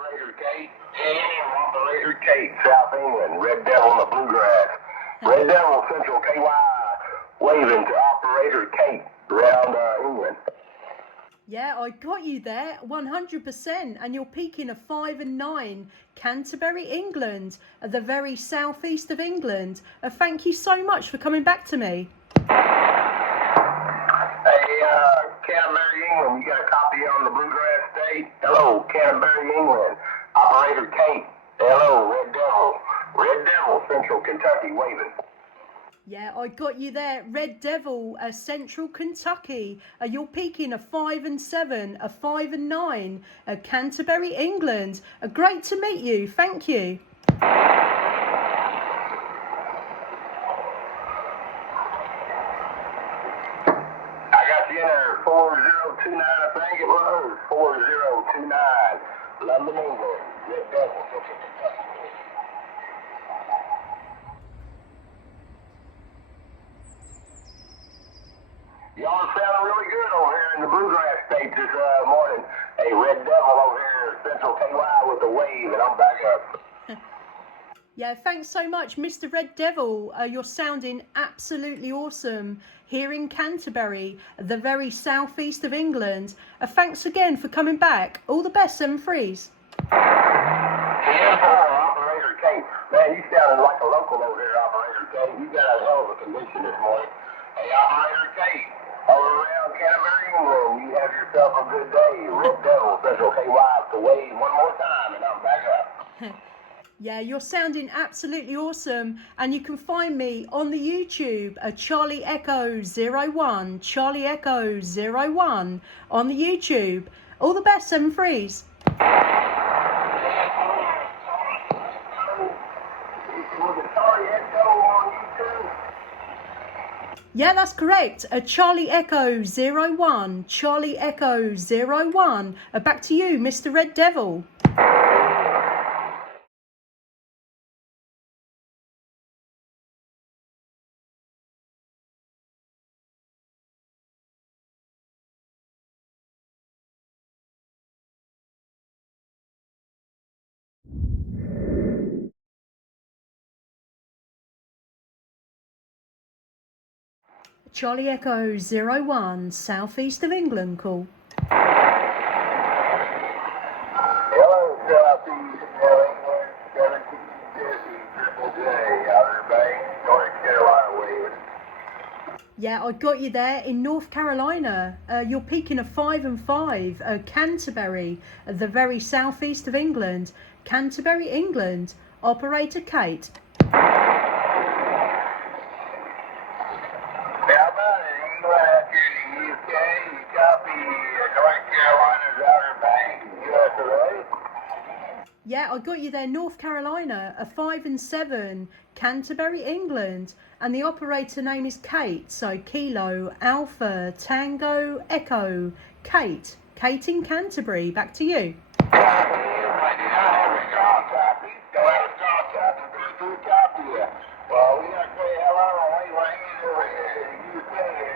Operator Kate. Operator Kate, South England. Red Devil in the Bluegrass. Red Devil, Central KY, waving to Operator Kate around England. Yeah, I got you there, 100%, and you're peaking a 5 and 9, Canterbury, England, at the very southeast of England. Thank you so much for coming back to me. Canterbury, England, you got a copy on the Bluegrass State? Hello, Canterbury, England. Operator Kate. Hello, Red Devil. Red Devil, Central Kentucky, waving. Yeah, I got you there. Red Devil, Central Kentucky. You're peaking a 5 and 7, a 5 and 9, Canterbury, England. Great to meet you. Thank you. I got you in there, 4029, I think it was. 4029. London, England. Red Devil, Central Kentucky. Y'all sounding really good over here in the Bluegrass State this morning. Hey, Red Devil over here, Central KY with the wave, and I'm back up. Yeah, thanks so much, Mr. Red Devil. You're sounding absolutely awesome here in Canterbury, the very southeast of England. Thanks again for coming back. All the best, 7-3s. Operator Kate. Man, you sounded like a local over here, Operator Kate. You got a hell of a condition this morning. Hey, Operator Kate. All around Canterbury, England, you have yourself a good day. Red Devil, Central KY, to wave one more time, and I'm back up. Yeah, you're sounding absolutely awesome, and you can find me on the YouTube, Charlie Echo 01, Charlie Echo 01 on the YouTube. All the best, 7-3s. Yeah, that's correct. Charlie Echo 01, Charlie Echo 01. Back to you, Mr. Red Devil. Charlie Echo 01, southeast of England, call. Hello, southeast of England, 1750, Triple J, Outer Banks, North Carolina, waving. Yeah, I got you there in North Carolina. You're peaking a 5 and 5, Canterbury, the very southeast of England. Canterbury, England. Operator Kate. How about it? England out here in the UK, you copy North Carolina's Outer Banks, US array? Yeah, I got you there, North Carolina, a 5 and 7, Canterbury, England, and the operator name is Kate, so Kilo, Alpha, Tango, Echo, Kate, Kate in Canterbury. Back to you. Well, we got to say hello and wave our hands over here in the UK.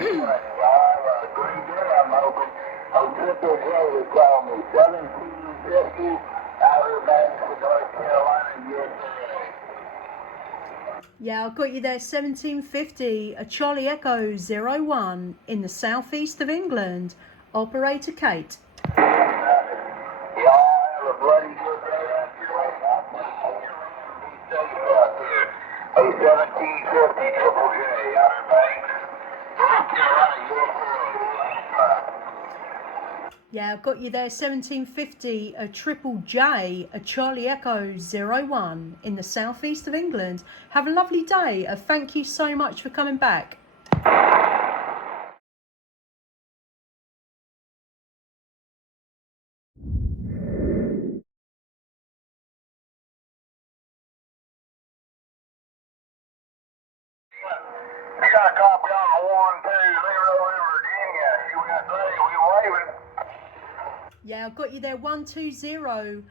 Anyway, well, I'm pretty good, I'm hoping. Triple J would call me, 1750, Outer Banks, North Carolina, USA. Yeah, I got you there, 1750, a Charlie Echo 01 in the southeast of England. Operator Kate. Y'all have a bloody good day out your way. Be safe out there. Hey, 1750, Triple J, Outer Banks, North Carolina, USA. Yeah, I've got you there, 1750, a Triple J, a Charlie Echo 01 in the southeast of England. Have a lovely day. Thank you so much for coming back. You got a copy on the 120 in Virginia, USA, we waving. Yeah, I've got you there, 120.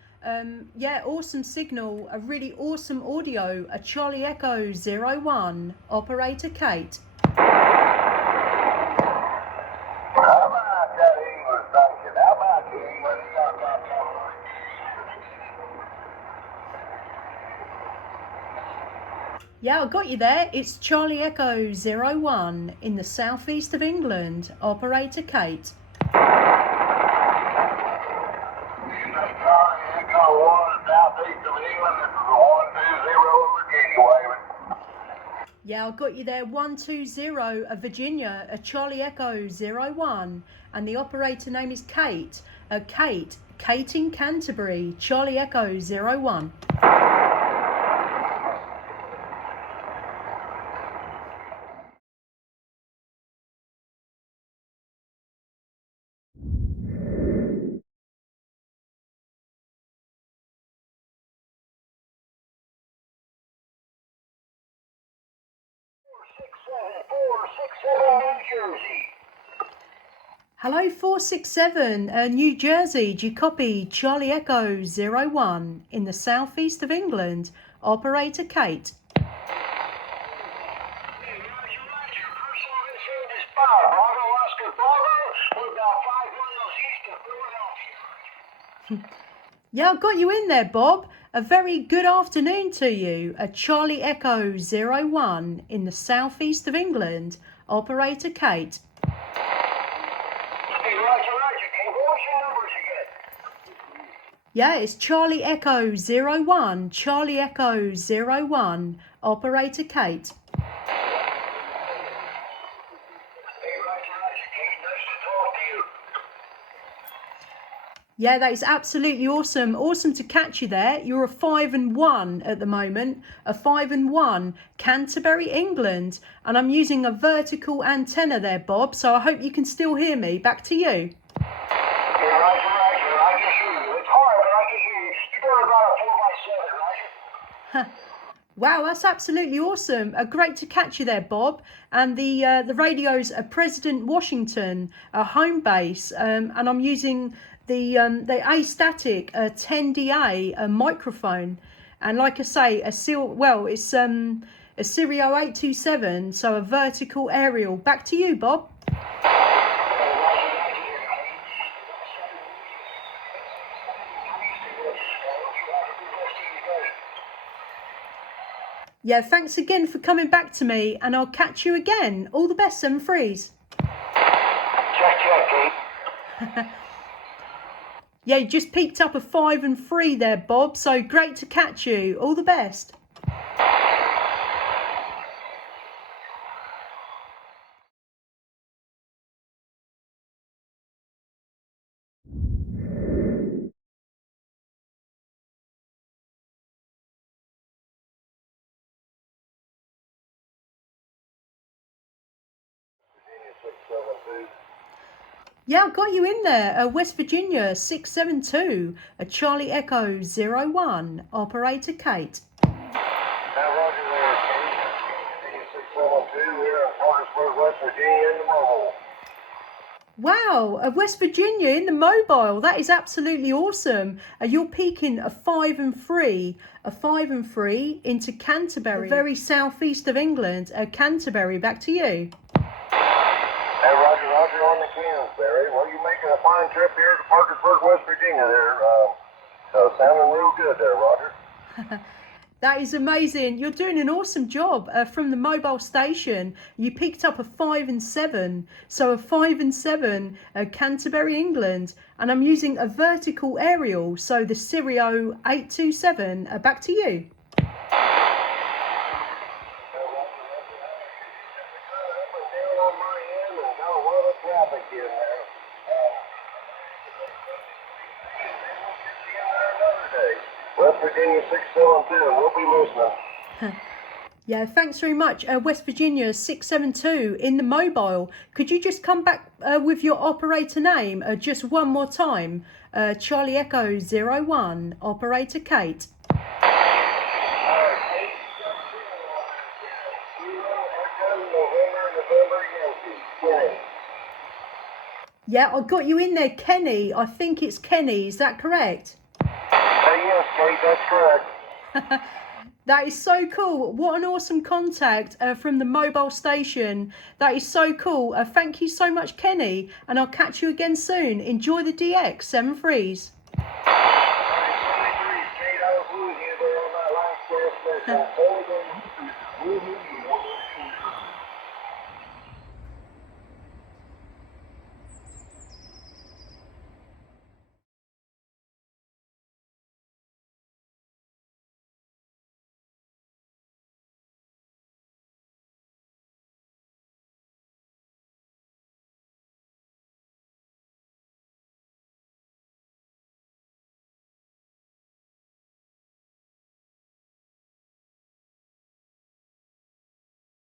Yeah, awesome signal, a really awesome audio, a Charlie Echo 01, Operator Kate. How about that English function? How about you, England? You got a copy on the Yeah, I got you there. It's Charlie Echo 01 in the southeast of England. Operator Kate. Charlie Echo 1, southeast of England. This is a 120 Virginia waving. Yeah, I got you there. 120 Virginia, a Charlie Echo 01. And the operator name is Kate. Kate in Canterbury, Charlie Echo 01. New Jersey. Hello 467, New Jersey. Do you copy? Charlie Echo 01 in the southeast of England. Operator Kate. Roger. Personal insurance is Bob. Bravo, Oscar, Bravo. We're about 5 miles east of Philadelphia. Yeah, I got you in there, Bob. A very good afternoon to you. A Charlie Echo 01 in the southeast of England. Operator Kate. Hey, Roger. Can you voice your numbers again? Yeah, it's Charlie Echo 01. Charlie Echo 01. Operator Kate. Hey, Roger. Kate, nice to talk to you. Yeah, that is absolutely awesome. Awesome to catch you there. You're a 5-1 at the moment. A 5-1, Canterbury, England. And I'm using a vertical antenna there, Bob. So I hope you can still hear me. Back to you. Hey, Roger. I can hear you. It's hard, but I can hear you. You're doing about a 4x7, Roger. Wow, that's absolutely awesome. Great to catch you there, Bob. And the radio's President Washington, home base. And I'm using the Astatic 10DA microphone. And like I say, it's a SIRIO 827, so a vertical aerial. Back to you, Bob. Yeah, thanks again for coming back to me, and I'll catch you again. All the best, 7-3s. Check, Kate. Yeah, you just peaked up a 5-3 there, Bob. So great to catch you. All the best. Yeah, I got you in there. West Virginia 672, a Charlie Echo 01, Operator Kate. Roger there, Kate. 672, we're in Parkersburg, West Virginia, in the mobile. Wow, West Virginia in the mobile. That is absolutely awesome. You're peaking a 5-3 into Canterbury, the very southeast of England. Canterbury, back to you. Hey, Roger, on the Canterbury. Well, you're making a fine trip here to Parkersburg, West Virginia there. Sounding real good there, Roger. That is amazing. You're doing an awesome job from the mobile station. You picked up a 5-7, so a 5-7, Canterbury, England, and I'm using a vertical aerial, so the SIRIO 827. Back to you. West Virginia 672, we'll be listening. Yeah, thanks very much. West Virginia 672 in the mobile. Could you just come back with your operator name just one more time? Charlie Echo 01, Operator Kate. Yeah, I got you in there, Kenny. I think it's Kenny. Is that correct? Yes, Kate, that's correct. That is so cool. What an awesome contact from the mobile station. That is so cool. Thank you so much, Kenny. And I'll catch you again soon. Enjoy the DX 7-3s. Kate, I was losing you there on that last Mm-hmm.